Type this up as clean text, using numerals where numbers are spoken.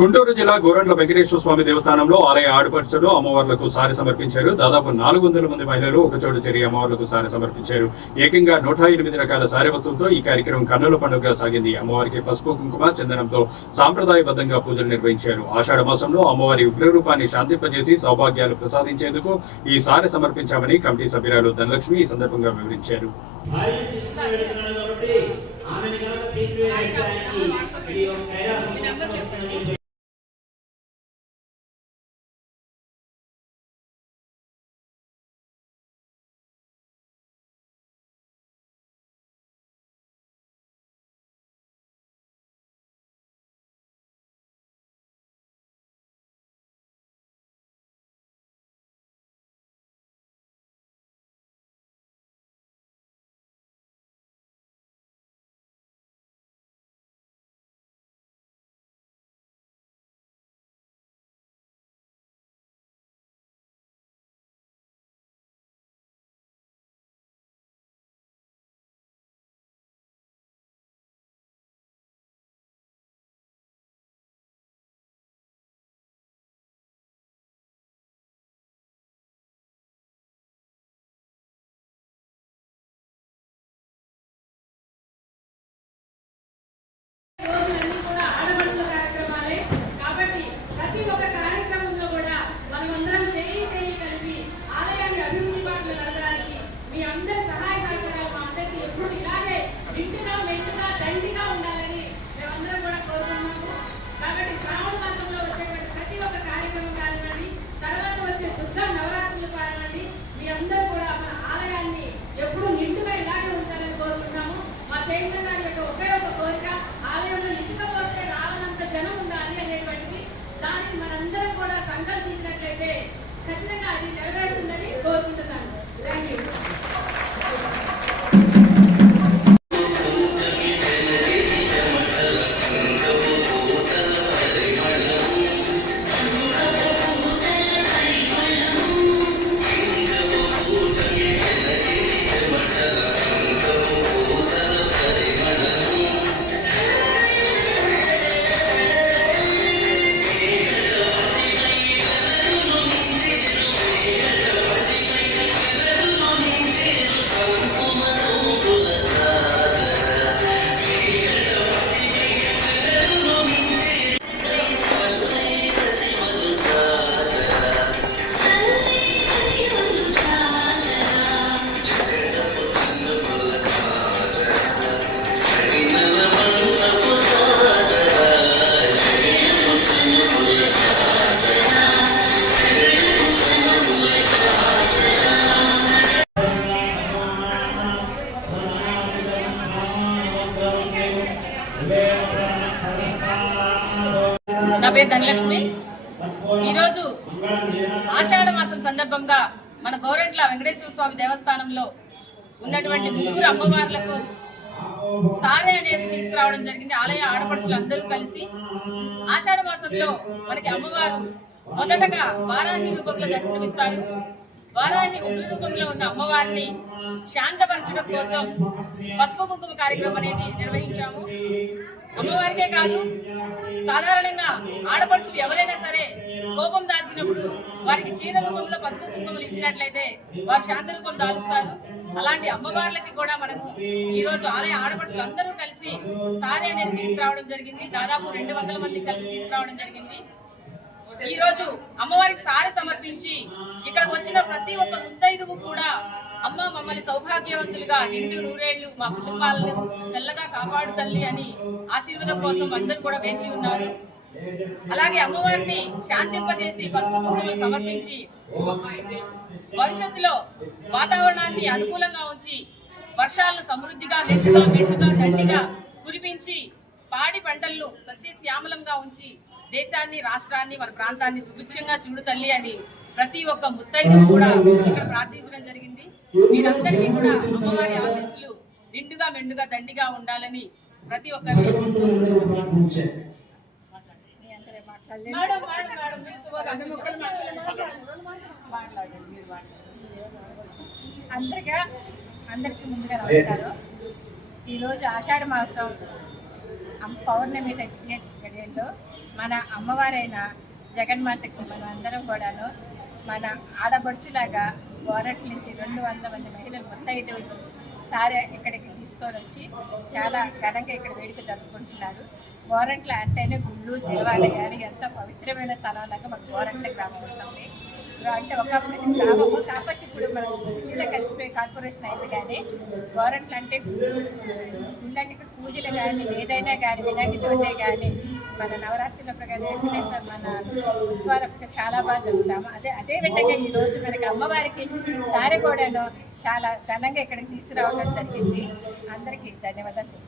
గుంటూరు జిల్లా గోరంట్ల వెంకటేశ్వర స్వామి దేవస్థానంలో ఆలయ ఆడపడుచులు అమ్మవార్లకు సారి సమర్పించారు. దాదాపు 400 మంది మహిళలు ఒకచోటు చేరి అమ్మవార్లకు సారి సమర్పించారు. ఏకంగా 108 రకాల సారి వస్తువులతో ఈ కార్యక్రమం కన్నుల పండుగగా సాగింది. అమ్మవారికి పసుపు కుంకుమ చందనంతో సాంప్రదాయబద్ధంగా పూజలు నిర్వహించారు. ఆషాఢ మాసంలో అమ్మవారి ఉగ్రరూపాన్ని శాంతింపజేసి సౌభాగ్యాలు ప్రసాదించేందుకు ఈ సారి సమర్పించామని కమిటీ సభ్యురాలు ధనలక్ష్మి ఈ సందర్భంగా వివరించారు. నా పేరు ధనలక్ష్మి. ఈరోజు ఆషాఢ మాసం సందర్భంగా మన గోరంట్ల వెంకటేశ్వర స్వామి దేవస్థానంలో ఉన్నటువంటి 3 అమ్మవార్లకు సారే అనేది తీసుకురావడం జరిగింది. ఆలయ ఆడపడుచులు అందరూ కలిసి ఆషాఢ మాసంలో మనకి అమ్మవారు మొదటగా వారాహి రూపంలో దర్శనమిస్తారు. వారాహి ఉగ్ర రూపంలో ఉన్న అమ్మవారిని శాంతపరచడం కోసం పసుపు కుంకుమ కార్యక్రమం అనేది నిర్వహించాము. అమ్మవారికే కాదు, సాధారణంగా ఆడపడుచులు ఎవరైనా సరే కోపం దాల్చినప్పుడు వారికి చీర రూపంలో పసుపు కుంకుమలు ఇచ్చినట్లయితే వారు శాంత రూపం దాలుస్తారు. అలాంటి అమ్మవార్లకి కూడా మనము ఈ రోజు ఆలయ ఆడపడుచులు అందరూ కలిసి సారే అనేది తీసుకురావడం జరిగింది. దాదాపు 200 మంది కలిసి తీసుకురావడం జరిగింది. ఈ రోజు అమ్మవారికి సారి సమర్పించి ఇక్కడికి వచ్చిన ప్రతి ఒక్క ముత్తైదువు కూడా అమ్మ మమ్మల్ని సౌభాగ్యవంతులుగా నిండు నూరేళ్లు మా కుటుంబాలను చల్లగా కాపాడు తల్లి అని ఆశీర్వాదం కోసం అందరూ కూడా వేచి ఉన్నారు. అలాగే అమ్మవారిని శాంతింపజేసి పసుపు కుంకుమలు సమర్పించి భవిష్యత్తులో వాతావరణాన్ని అనుకూలంగా ఉంచి వర్షాలను సమృద్ధిగా నెట్టుగా మెండుగా దండిగా కురిపించి పాడి పంటలను సస్యశ్యామలంగా ఉంచి దేశాన్ని రాష్ట్రాన్ని మన ప్రాంతాన్ని సుభిక్షంగా చూడు తల్లి అని ప్రతి ఒక్క ముత్తైదు కూడా ఇక్కడ ప్రార్థించడం జరిగింది. మీరందరికీ కూడా అమ్మవారి ఆశీస్సులు నిండుగా మెండుగా దండిగా ఉండాలని ప్రతి ఒక్కరిని అందరికీ ముందుగా నమస్కారం. ఈరోజు ఆషాఢ మాసం పౌర్ణమి పదేళ్ళు మన అమ్మవారైన జగన్మాతకి మనం అందరం కూడాను మన ఆడబడుచులాగా గోరట్ల నుంచి 200 మంది మహిళలు ముత్తైదువులు సారే ఇక్కడికి తీసుకొని వచ్చి చాలా ఘనంగా ఇక్కడ వేడుక జరుపుకుంటున్నారు. గోరంట్ల అంటేనే గుళ్ళు దేవాలయాలు ఎంతో పవిత్రమైన స్థలాలాగా మన గోరంట్ల గ్రామం ఉంటుంది. అంటే ఒకప్పుడు గ్రామము కాకపోతే ఇప్పుడు మనం సిటీలో కలిసిపోయి కార్పొరేషన్ అయింది. కానీ గోరంట్ల అంటే గుళ్ళంటే ఇక్కడ పూజలు కానీ ఏదైనా కానీ వినాయక చవితి కానీ మన నవరాత్రులప్పుడు కానీ వెంకటేశ్వర మన ఉత్సవాలప్పుడు చాలా బాగా జరుగుతాము. అదే విధంగా ఈరోజు మనకి అమ్మవారికి సారెగూడను చాలా ఘనంగా ఇక్కడికి తీసుకురావడం జరిగింది. అందరికీ ధన్యవాదాలు.